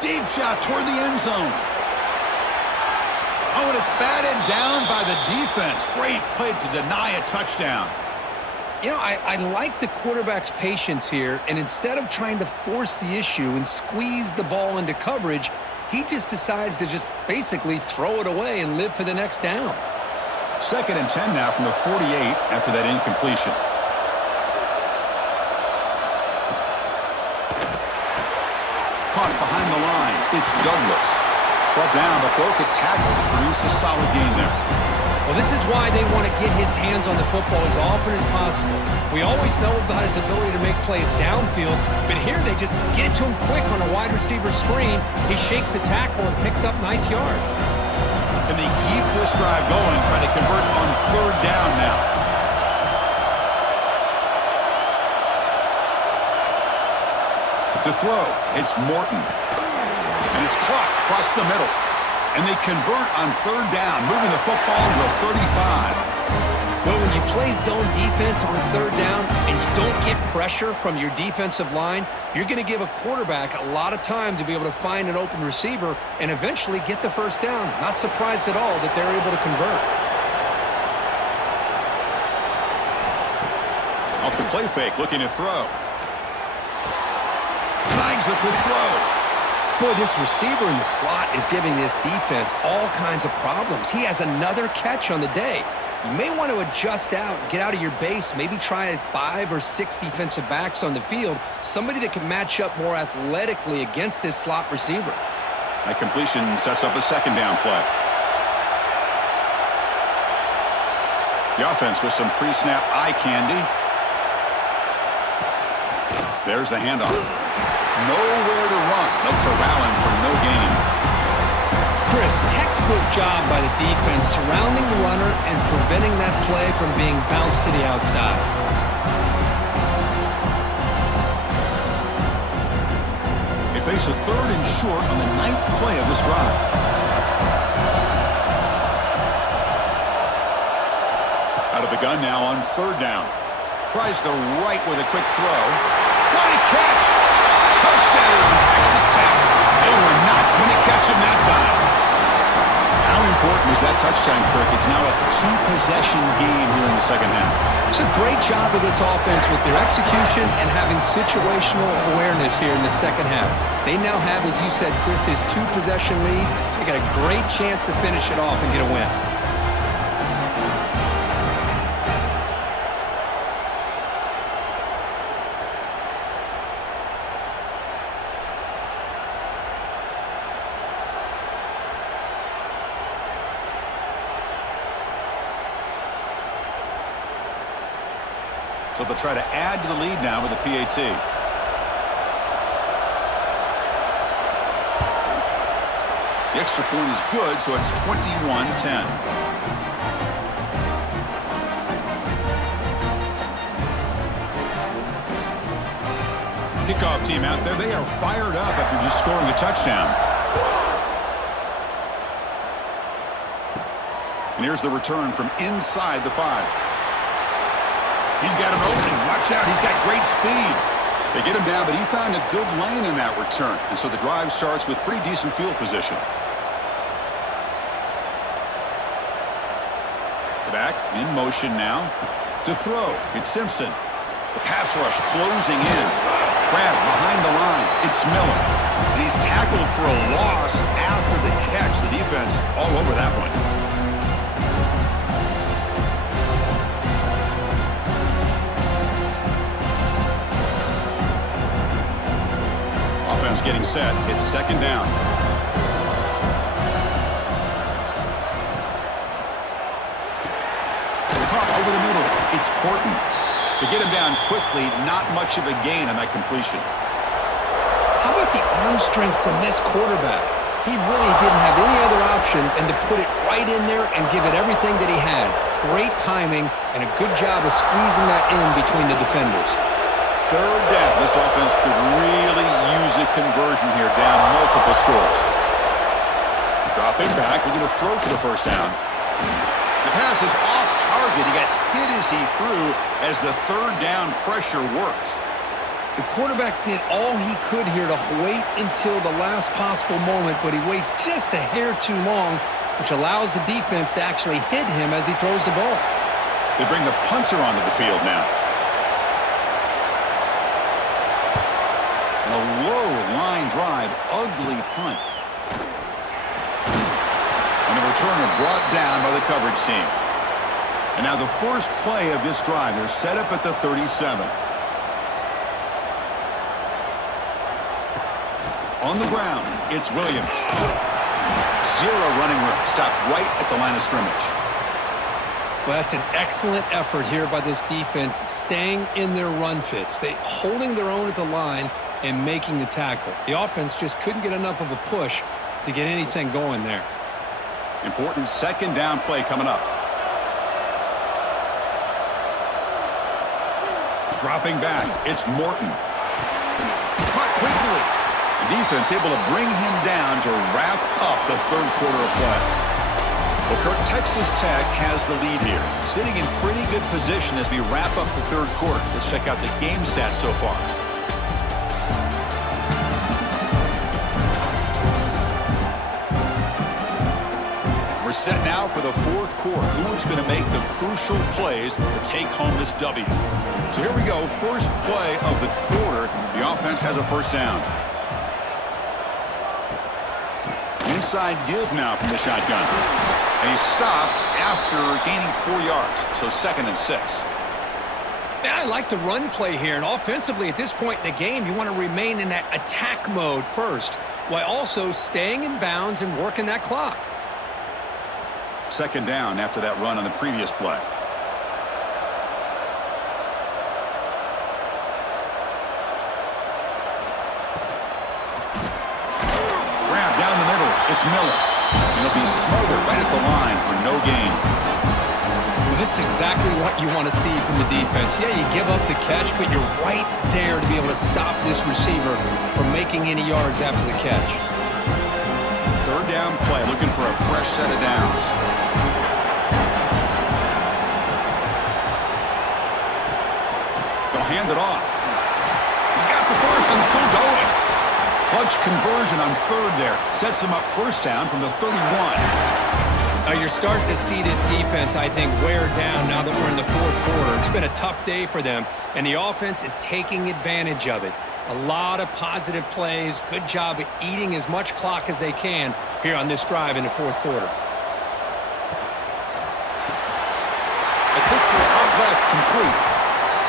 Deep shot toward the end zone. Oh, and it's batted down by the defense. Great play to deny a touchdown. You know, I like the quarterback's patience here, and instead of trying to force the issue and squeeze the ball into coverage, he just decides to just basically throw it away and live for the next down. 2nd and 10 now from the 48 after that incompletion. Caught behind the line. It's Douglas. Brought down, but broke a tackle to produce a solid gain there. Well, this is why they want to get his hands on the football as often as possible. We always know about his ability to make plays downfield, but here they just get it to him quick on a wide receiver screen. He shakes the tackle and picks up nice yards. Can they keep this drive going, trying to convert on 3rd down now? To throw, it's Morton. And it's caught across the middle. And they convert on 3rd down, moving the football to the 35. Well, when you play zone defense on 3rd down and you don't get pressure from your defensive line, you're going to give a quarterback a lot of time to be able to find an open receiver and eventually get the 1st down. Not surprised at all that they're able to convert. Off the play fake, looking to throw. Snags the quick throw. Boy, this receiver in the slot is giving this defense all kinds of problems. He has another catch on the day. You may want to adjust out, get out of your base, maybe try 5 or 6 defensive backs on the field, somebody that can match up more athletically against this slot receiver. That completion sets up a 2nd down play. The offense with some pre-snap eye candy. There's the handoff. Nowhere to run. No corral him for no gain. Chris, textbook job by the defense surrounding the runner and preventing that play from being bounced to the outside. They face a 3rd and short on the 9th play of this drive. Out of the gun now on 3rd down. Tries the right with a quick throw. What a catch! Touchdown, Texas Tech. They were not going to catch him that time. How important is that touchdown, Kirk? It's now a 2-possession game here in the second half. It's a great job of this offense with their execution and having situational awareness here in the second half. They now have, as you said, Chris, this 2-possession lead. They got a great chance to finish it off and get a win. So they'll try to add to the lead now with a PAT. The extra point is good, so it's 21-10. Kickoff team out there, they are fired up after just scoring a touchdown. And here's the return from inside the 5. He's got an opening. Watch out. He's got great speed. They get him down, but he found a good lane in that return. And so the drive starts with pretty decent field position. Back in motion now to throw. It's Simpson. The pass rush closing in. Grab behind the line. It's Miller. And he's tackled for a loss after the catch. The defense all over that one. Offense getting set. It's 2nd down. Caught over the middle. It's Horton. To get him down quickly, not much of a gain on that completion. How about the arm strength from this quarterback? He really didn't have any other option than to put it right in there and give it everything that he had. Great timing and a good job of squeezing that in between the defenders. 3rd down. This offense could really use a conversion here, down multiple scores. Dropping back, looking to throw for the 1st down. The pass is off target. He got hit as he threw as the 3rd down pressure worked. The quarterback did all he could here to wait until the last possible moment, but he waits just a hair too long, which allows the defense to actually hit him as he throws the ball. They bring the punter onto the field now. A low line drive, ugly punt. And the returner brought down by the coverage team. And now the first play of this drive, they're set up at the 37. On the ground, it's Williams. 0 running room, stopped right at the line of scrimmage. Well, that's an excellent effort here by this defense, staying in their run fits. They holding their own at the line and making the tackle. The offense just couldn't get enough of a push to get anything going there. Important 2nd down play coming up. Dropping back, it's Morton. Caught quickly. The defense able to bring him down to wrap up the 3rd quarter of play. Well, Kirk, Texas Tech has the lead here, sitting in pretty good position as we wrap up the 3rd quarter. Let's check out the game stats so far. We're set now for the 4th quarter. Who's going to make the crucial plays to take home this W? So here we go. First play of the quarter. The offense has a 1st down. Inside give now from the shotgun. And he's stopped after gaining 4 yards. So 2nd and 6. Yeah, I like the run play here. And offensively, at this point in the game, you want to remain in that attack mode first, while also staying in bounds and working that clock. 2nd down after that run on the previous play. Grab down the middle. It's Miller. And he'll be smothered right at the line for no gain. Well, this is exactly what you want to see from the defense. Yeah, you give up the catch, but you're right there to be able to stop this receiver from making any yards after the catch. Third down play, looking for a fresh set of downs. They'll hand it off. He's got the first and still going. Clutch conversion on third there. Sets him up first down from the 31. You're starting to see this defense, I think, wear down now that we're in the fourth quarter. It's been a tough day for them, and the offense is taking advantage of it. A lot of positive plays. Good job of eating as much clock as they can here on this drive in the fourth quarter. A kick through out left, complete.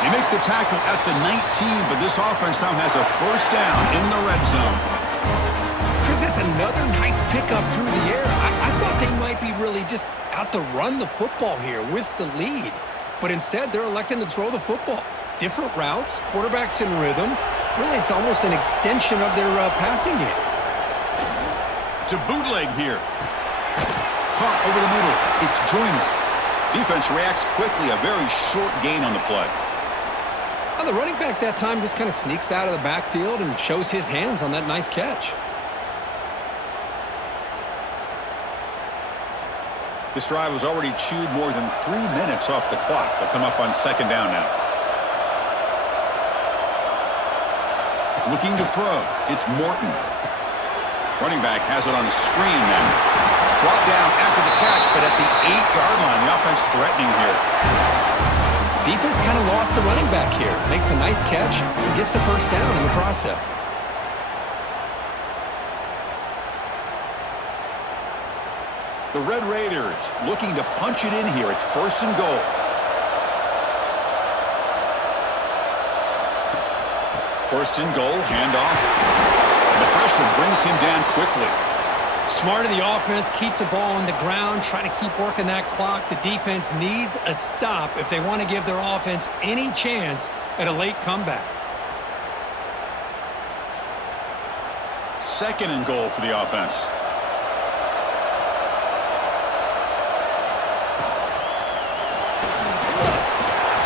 They make the tackle at the 19, but this offense now has a first down in the red zone. Chris, that's another nice pickup through the air. I thought they might be really just out to run the football here with the lead. But instead, they're electing to throw the football. Different routes, quarterbacks in rhythm. Really, it's almost an extension of their passing game. To bootleg here. Caught over the middle. It's Joyner. Defense reacts quickly. A very short gain on the play. Well, the running back that time just kind of sneaks out of the backfield and shows his hands on that nice catch. This drive has already chewed more than 3 minutes off the clock. They'll come up on second down now. Looking to throw. It's Morton. Running back has it on a screen now. Brought down after the catch, but at the 8-yard line, the offense threatening here. Defense kind of lost the running back here. Makes a nice catch and gets the first down in the process. The Red Raiders looking to punch it in here. It's first and goal. First and goal, handoff. And the freshman brings him down quickly. Smart of the offense, keep the ball on the ground, try to keep working that clock. The defense needs a stop if they want to give their offense any chance at a late comeback. Second and goal for the offense.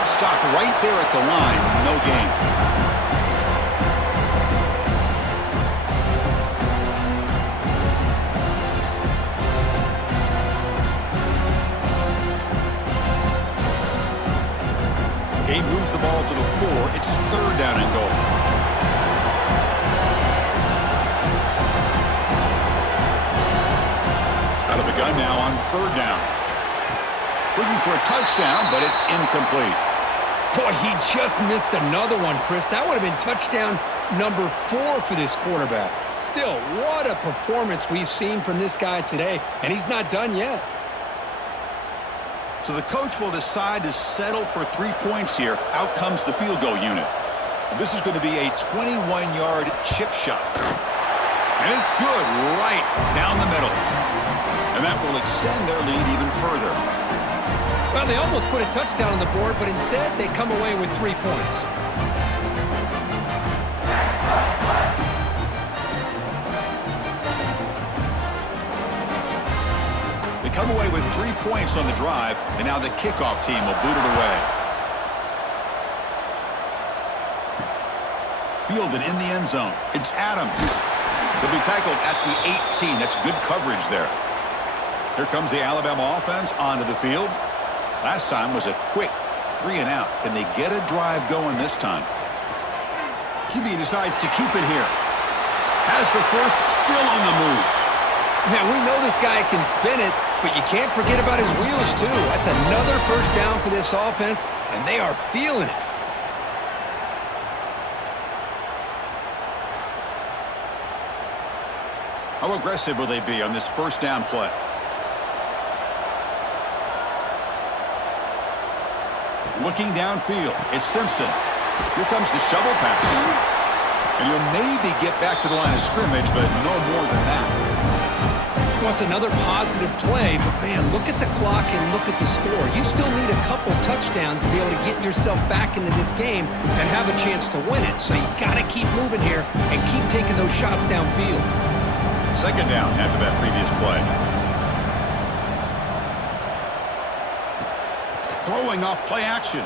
Stopped right there at the line, no gain. Gabe moves the ball to the 4. It's third down and goal. Out of the gun now on third down. Looking for a touchdown, but it's incomplete. Boy, he just missed another one, Chris. That would have been touchdown number 4 for this quarterback. Still, what a performance we've seen from this guy today, and he's not done yet. So the coach will decide to settle for 3 points here. Out comes the field goal unit. This is going to be a 21-yard chip shot. And it's good right down the middle. And that will extend their lead even further. Well, they almost put a touchdown on the board, but instead they come away with 3 points. They come away with 3 points on the drive, and now the kickoff team will boot it away. Fielded in the end zone. It's Adams. He'll be tackled at the 18. That's good coverage there. Here comes the Alabama offense onto the field. Last time was a quick 3 and out. Can they get a drive going this time? QB decides to keep it here. Has the first, still on the move. Man, we know this guy can spin it, but you can't forget about his wheels, too. That's another first down for this offense, and they are feeling it. How aggressive will they be on this first down play? Looking downfield, it's Simpson. Here comes the shovel pass. And he'll maybe get back to the line of scrimmage, but no more than that. Well, it's another positive play, but man, look at the clock and look at the score. You still need a couple touchdowns to be able to get yourself back into this game and have a chance to win it. So you got to keep moving here and keep taking those shots downfield. Second down after that previous play. throwing off play action.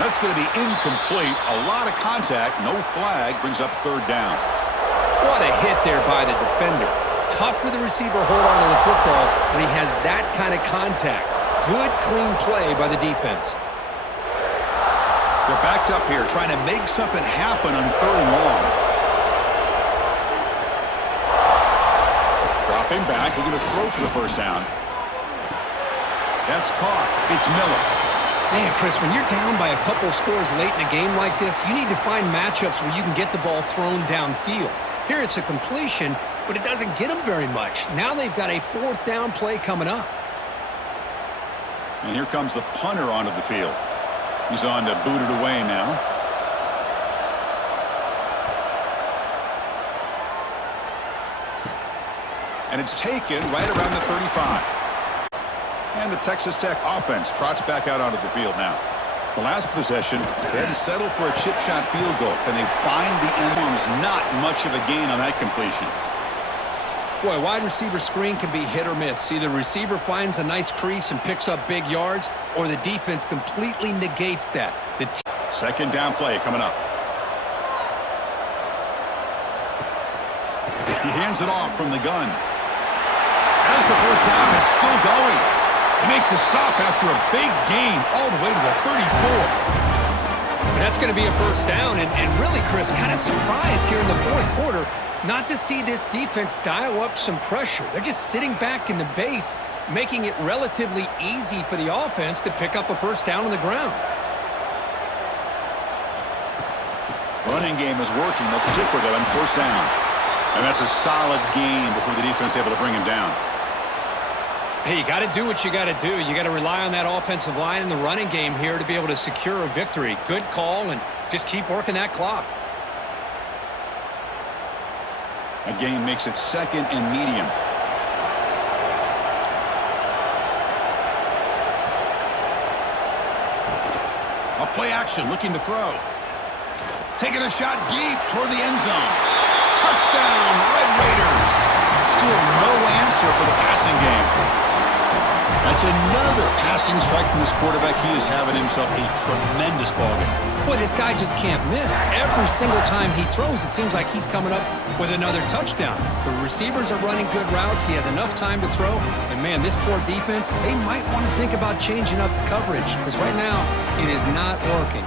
That's going to be incomplete. A lot of contact. No flag. Brings up third down. What a hit there by the defender. Tough for the receiver to hold on to the football when he has that kind of contact. Good, clean play by the defense. They're backed up here trying to make something happen on third and long. Dropping back. We're going to throw for the first down. That's caught. It's Miller. Man, Chris, when you're down by a couple scores late in a game like this, you need to find matchups where you can get the ball thrown downfield. Here it's a completion, but it doesn't get them very much. Now they've got a fourth down play coming up. And here comes the punter onto the field. He's on to boot it away now. And it's taken right around the 35. And the Texas Tech offense trots back out onto the field now. The last possession, they had to settle for a chip shot field goal. Can they find the end zone? Not much of a gain on that completion. Boy, wide receiver screen can be hit or miss. Either receiver finds a nice crease and picks up big yards, or the defense completely negates that. Second down play coming up. He hands it off from the gun. As the first down is still going. They make the stop after a big gain all the way to the 34. That's going to be a first down, and really, Chris, kind of surprised here in the fourth quarter not to see this defense dial up some pressure. They're just sitting back in the base, making it relatively easy for the offense to pick up a first down on the ground. Running game is working. They'll stick with it on first down. And that's a solid gain before the defense is able to bring him down. Hey, you got to do what you got to do. You got to rely on that offensive line and the running game here to be able to secure a victory. Good call, and just keep working that clock. A gain makes it second and medium. A play action, looking to throw. Taking a shot deep toward the end zone. Touchdown, Red Raiders. Still no answer for the passing game. That's another passing strike from this quarterback. He is having himself a tremendous ballgame. Boy, this guy just can't miss. Every single time he throws, it seems like he's coming up with another touchdown. The receivers are running good routes. He has enough time to throw. And, man, this poor defense, they might want to think about changing up coverage because right now it is not working.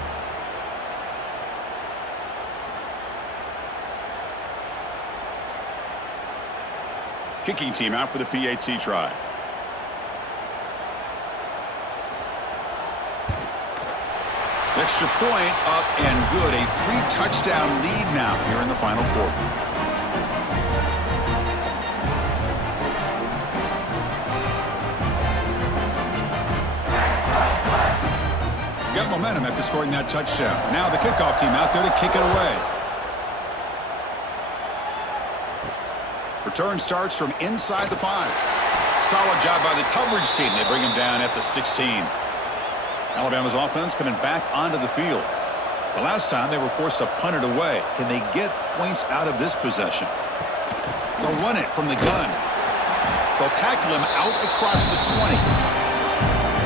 Kicking team out for the PAT try. Extra point up and good. A 3-touchdown lead now here in the final quarter. Got momentum after scoring that touchdown. Now the kickoff team out there to kick it away. Return starts from inside the 5. Solid job by the coverage team. They bring him down at the 16. Alabama's offense coming back onto the field. The last time they were forced to punt it away. Can they get points out of this possession? They'll run it from the gun. They'll tackle him out across the 20.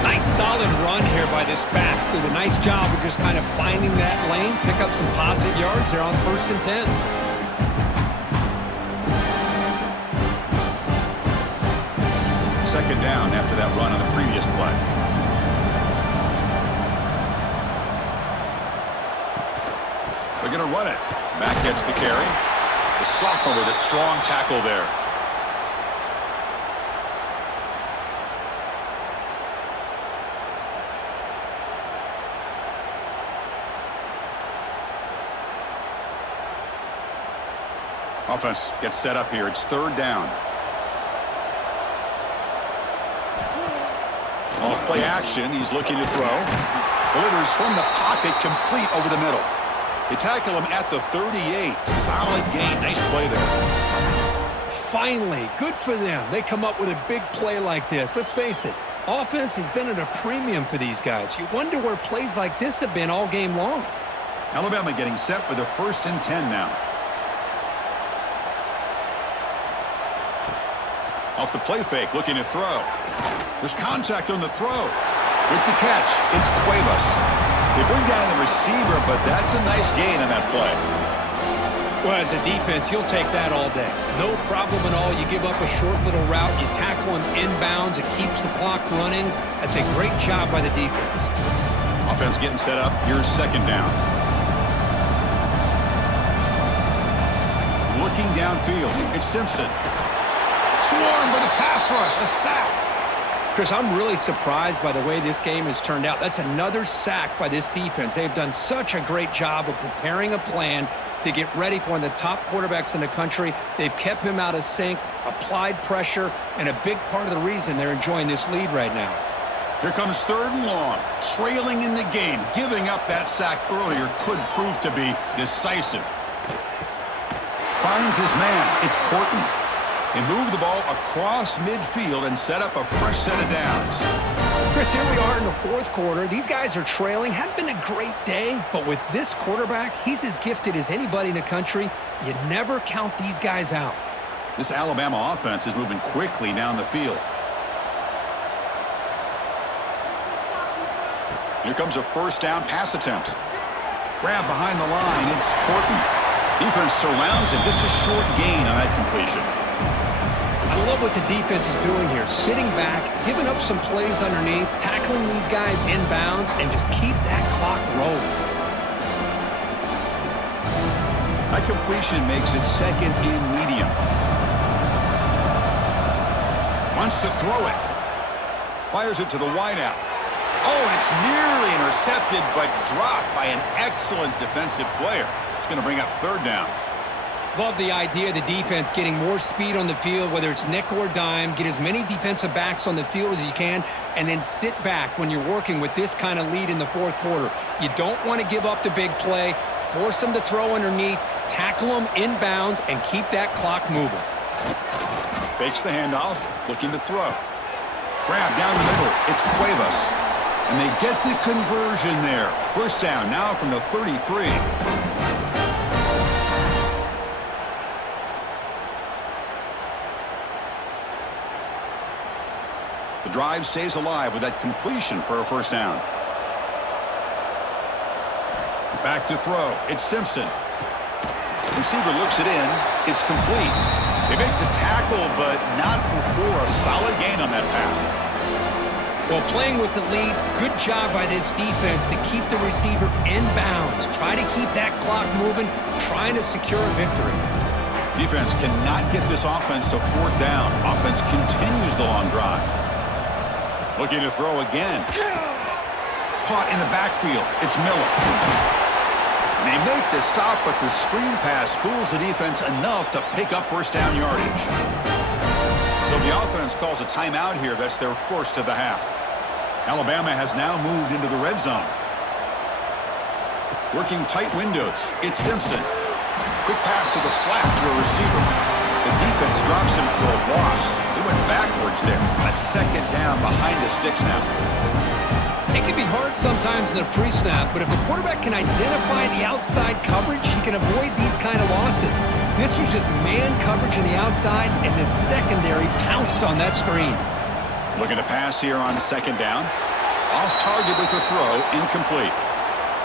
Nice solid run here by this back. Did a nice job of just kind of finding that lane, pick up some positive yards. They're on 1st and 10. Second down after that run on the previous play. They're going to run it. Mack gets the carry. The sophomore with a strong tackle there. Offense gets set up here. It's third down. Off play action. He's looking to throw. Delivers from the pocket, complete over the middle. They tackle him at the 38. Solid gain. Nice play there. Finally, good for them. They come up with a big play like this. Let's face it, offense has been at a premium for these guys. You wonder where plays like this have been all game long. Alabama getting set with a 1st and 10 now. Off the play fake, looking to throw. There's contact on the throw. With the catch, it's Cuevas. They bring down the receiver, but that's a nice gain on that play. Well, as a defense, you'll take that all day. No problem at all. You give up a short little route. You tackle him inbounds. It keeps the clock running. That's a great job by the defense. Offense getting set up. Here's second down. Looking downfield. It's Simpson. Swarmed by the pass rush. A sack. Chris, I'm really surprised by the way this game has turned out. That's another sack by this defense. They've done such a great job of preparing a plan to get ready for one of the top quarterbacks in the country. They've kept him out of sync, applied pressure, and a big part of the reason they're enjoying this lead right now. Here comes third and long. Trailing in the game. Giving up that sack earlier could prove to be decisive. Finds his man. It's Horton. They move the ball across midfield and set up a fresh set of downs. Chris, here we are in the fourth quarter. These guys are trailing. Hadn't been a great day, but with this quarterback, he's as gifted as anybody in the country. You never count these guys out. This Alabama offense is moving quickly down the field. Here comes a first down pass attempt. Grab behind the line. It's Horton. Defense surrounds him. Just a short gain on that completion. I love what the defense is doing here. Sitting back, giving up some plays underneath, tackling these guys inbounds, and just keep that clock rolling. That completion makes it second in medium. Wants to throw it. Fires it to the wideout. Oh, and it's nearly intercepted, but dropped by an excellent defensive player. It's going to bring up third down. Love the idea of the defense getting more speed on the field, whether it's nickel or dime, get as many defensive backs on the field as you can, and then sit back when you're working with this kind of lead in the fourth quarter. You don't want to give up the big play, force them to throw underneath, tackle them inbounds, and keep that clock moving. Fakes the handoff, looking to throw. Grab down the middle, it's Cuevas. And they get the conversion there. First down now from the 33. The drive stays alive with that completion for a first down. Back to throw. It's Simpson. Receiver looks it in. It's complete. They make the tackle, but not before a solid gain on that pass. Well, playing with the lead, good job by this defense to keep the receiver inbounds. Try to keep that clock moving, trying to secure a victory. Defense cannot get this offense to fourth down. Offense continues the long drive. Looking to throw again. Caught in the backfield. It's Miller. And they make the stop, but the screen pass fools the defense enough to pick up first down yardage. So the offense calls a timeout here. That's their first of the half. Alabama has now moved into the red zone. Working tight windows. It's Simpson. Quick pass to the flat to a receiver. The defense drops him for a loss. They went backwards there. A second down behind the sticks now. It can be hard sometimes in the pre-snap, but if the quarterback can identify the outside coverage, he can avoid these kind of losses. This was just man coverage on the outside, and the secondary pounced on that screen. Looking to pass here on second down. Off target with the throw, incomplete.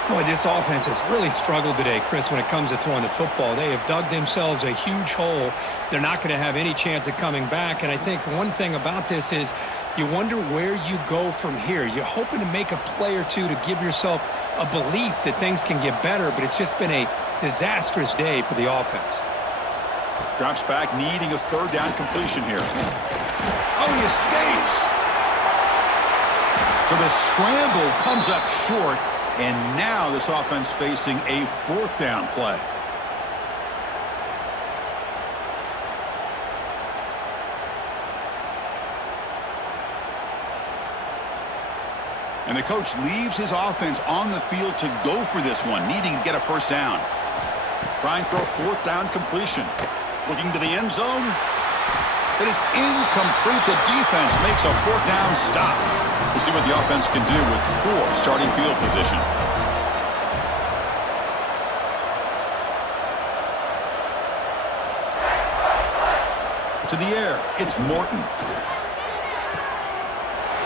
Boy, this offense has really struggled today, Chris, when it comes to throwing the football. They have dug themselves a huge hole. They're not going to have any chance of coming back, and I think one thing about this is you wonder where you go from here. You're hoping to make a play or two to give yourself a belief that things can get better, but it's just been a disastrous day for the offense. Drops back, needing a third down completion here. Oh, he escapes. So the scramble comes up short, and now this offense facing a fourth down play. And the coach leaves his offense on the field to go for this one, needing to get a first down. Trying for a fourth down completion. Looking to the end zone. But it's incomplete. The defense makes a fourth down stop. We'll see what the offense can do with poor starting field position. To the air, it's Morton.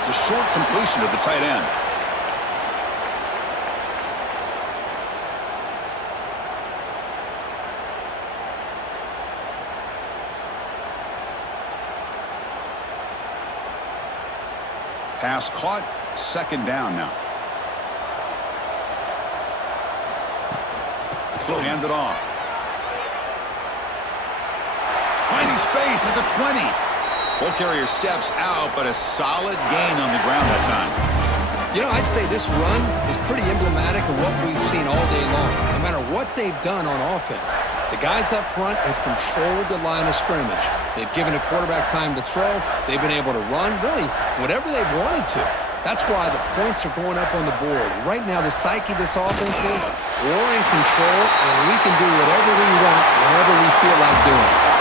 The short completion to the tight end. Pass caught. Second down now. He'll hand it off. Finding space at the 20. Ball carrier steps out, but a solid gain on the ground that time. You know, I'd say this run is pretty emblematic of what we've seen all day long. No matter what they've done on offense, the guys up front have controlled the line of scrimmage. They've given a quarterback time to throw. They've been able to run, really, whatever they've wanted to. That's why the points are going up on the board. Right now, the psyche of this offense is we're in control, and we can do whatever we want whenever we feel like doing it.